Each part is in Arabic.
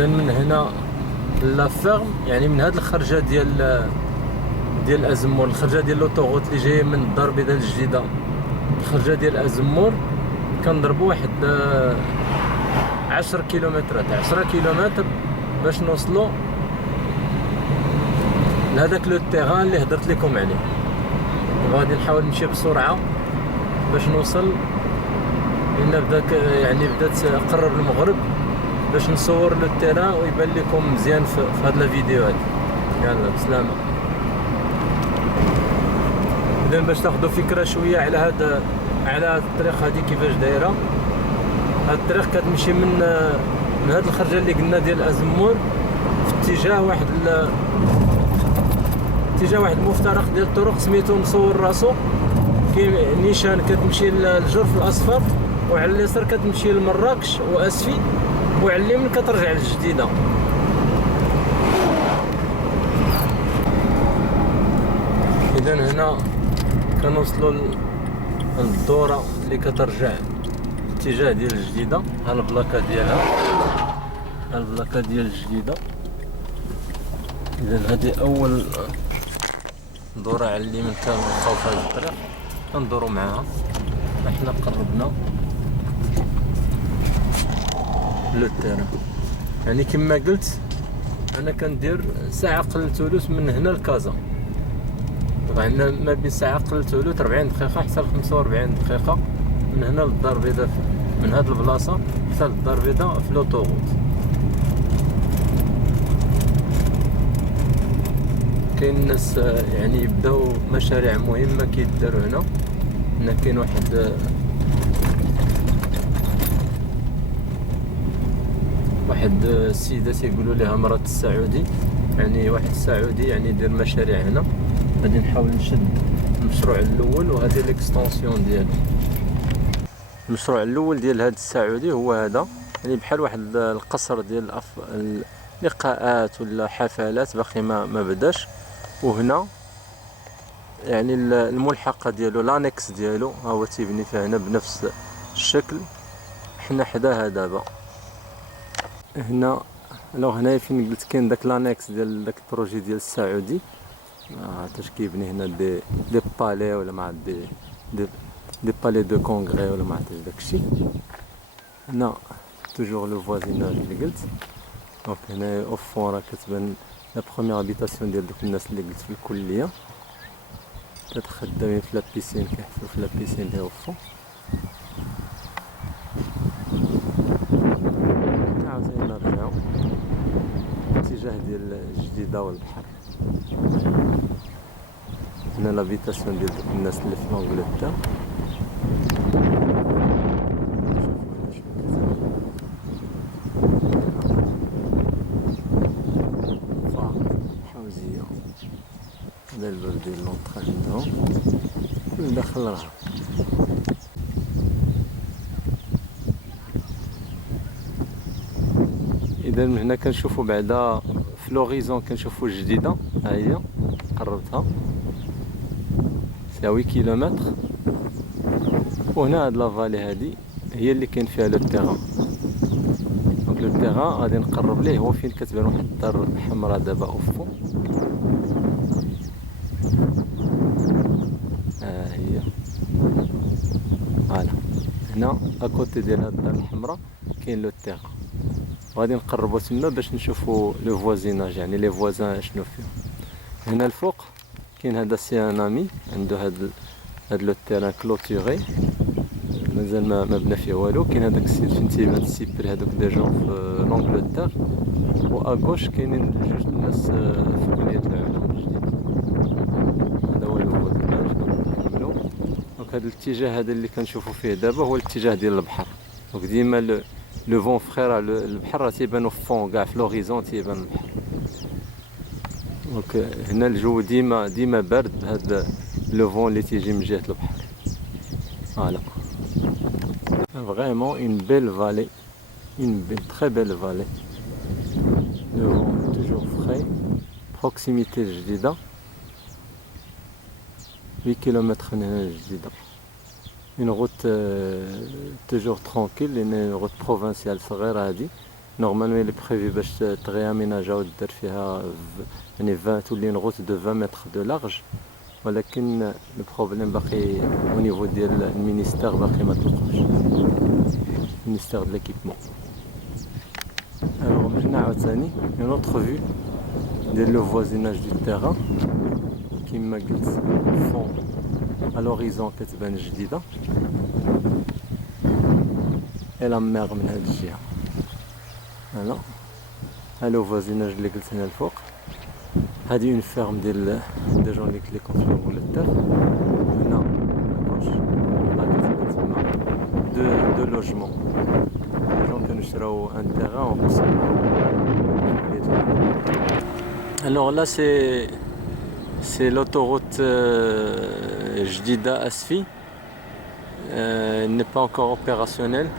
اذا من هنا لا فيرم، يعني من هاد الخرجه ديال ازمور، الخرجه ديال لوطوغوت اللي جايه من الدار البيضاء الجديده، الخرجه ديال ازمور كنضربوا واحد 10 كيلومترات 10 كيلومتر باش نوصلوا لهذاك لو تيغان اللي هضرت لكم عليه. غادي نحاول نمشي بسرعه باش نوصل، لان بدات قرب المغرب باش نصور لو تيران ويبان لكم مزيان في هاد لا فيديو هادي. يلا بسلامه. اذا باش تاخذوا فكره شويه على هاد الطريق هادي كيفاش دايره، هاد الطريق كتمشي من هاد الخرجه اللي قلنا ديال ازمور في اتجاه واحد المفترق ديال الطرق سميتو مصور راسو. كاين نيشان كتمشي للجرف الاصفر، وعلى اليسار كتمشي لمراكش واسفي، وعلى اليمين كترجع للجديده. اذا هنا كنوصلوا للدوره اللي كترجع اتجاه ديال الجديده. ها البلاكه ديالها، ها البلاكه ديال الجديده. اذا هذه اول دوره على اليمين كنبقاو في هذا الطريق كندورو معاها. احنا قربنا لو تيران، يعني كما قلت انا كندير ساعه قل ثلث من هنا لكازا. عندنا ما بين ساعه قل ثلث 40 دقيقه حتى ل 45 دقيقه من هنا للدار البيضاء، من هاد البلاصه حتى للدار البيضاء في لوطوغوت. كاين الناس يعني بداو مشاريع مهمه كيداروا هنا. هنا كاين واحد السيده تيقولوا لها مرات السعودي، يعني واحد السعودي يعني يدير مشاريع هنا. غادي نحاول نشد المشروع الاول، وهذه ليكستونسيون ديالو. المشروع الاول ديال هذا السعودي هو هذا، يعني بحال واحد القصر ديال اللقاءات ولا حفلات، باقي ما بداش. وهنا يعني الملحقه ديالو لانكس ديالو ها هو تيبني فيه هنا بنفس الشكل. حنا حداها دابا هنا. هنايا فين قلت كاين داك لانكس ديال داك البروجي ديال السعودي. حتاش كيبني هنا دي بالي ولا مع دي بالي دو كونغري ولا ما عرفتش داكشي. هنا توجور لو فوازيناج اللي قلت. دونك هنا او فون راه كتبان لا بروميير هابيتاسيون ديال دوك الناس اللي قلت في الكليه، خدامين في لابيسين، كيحفروا في لابيسين اللي هو فون. عاوتاني نرجعو اتجاه ديال الجديده والبحر. هنا لابيتاسيون ديال دوك الناس اللي في لونجلتير. حوزيه، هذا الباب ديال لونطخ عندهم ندخل راه. اذا من هنا كنشوفوا بعدا في لوريزون كنشوفوا الجديده، ها هي قربتها ساوي كيلومتر. وهنا هاد لافالي هادي هي اللي كاين فيها لو تيغان. دونك لو تيغان غادي نقرب ليه، هو فين كتبان واحد الدار حمراء دابا اوفو. ها هي فوالا. هنا اكوتي ديال هاد الدار الحمراء كاين لو تيغان. غادي نقربوا تما باش نشوفوا لو فوازيناج، يعني لي فوازان شنو فيهم. هنا الفوق كاين هذا سي ان امي عنده هاد لو تيران كلوتوري، مازال ما بنا فيه والو. كاين هذاك السيد فين تيبان السيبر هذوك دي جون في لونجلتير. و اغوش كاينين جوج الناس في كليه العلوم الجديد. هذا هو لو فوازيناج. نكملوا. دونك هذا الاتجاه هذا اللي كنشوفوا فيه دابا هو الاتجاه ديال البحر. دونك ديما لو فون فخير البحر راه تيبانو في فون كاع في لوريزون تيبان البحر. دونك هنا الجو ديما بارد بهذا لو فون اللي تيجي من جهه البحر. فوالا فريمون اون بيل فالي، اون تري بيل فالي. لو فون توجور فري، بروكسيميتي الجديده 8 كيلومتر من هنا الجديده. اون روت توجور ترونكيل، لان روت بروفانسيال صغيره هادي. نورمالمون اللي بريفي باش تغياميناجا ودير فيها يعني 20 تولي نغوت دو 20 متر دو لارج، ولكن البروبليم باقي او نيفو ديال المينيستير باقي ما تلقاوش، المينيستير دو ليكيبمون. الوغ من هنا عاوتاني اون اوتر فيو ديال لو فوازيناج دو تيران كيما قلت فون à l'horizon كتبان جديدة، اي لا ميغ من هاد الجهة. هنا ها لو فوازيناج اللي قلت هنا الفوق، هادي اون فيرم ديال دي جون اللي كونفيغمو لو تير. هنا كوش ها كتبان تما دو لوجمون، دي جون كانو شراو ان تيران وقسمو. الوغ لا c'est l'autoroute Jdida Asfi, n'est pas encore opérationnelle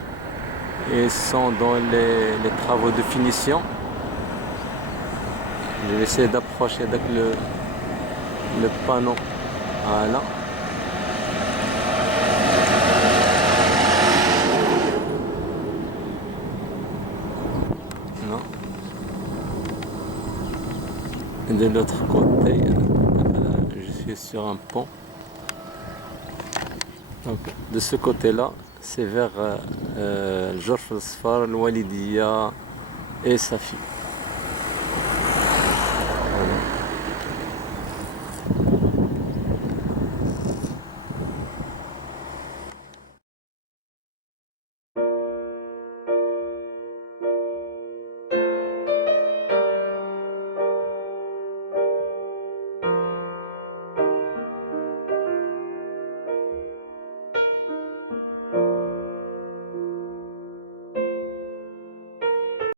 et sont dans les travaux de finition. Je vais essayer d'approcher avec le panneau. Voilà. Non. Et de l'autre côté, je suis sur un pont. Donc de ce côté-là, c'est vers Jorf el-Sfar, Walidia et Safi.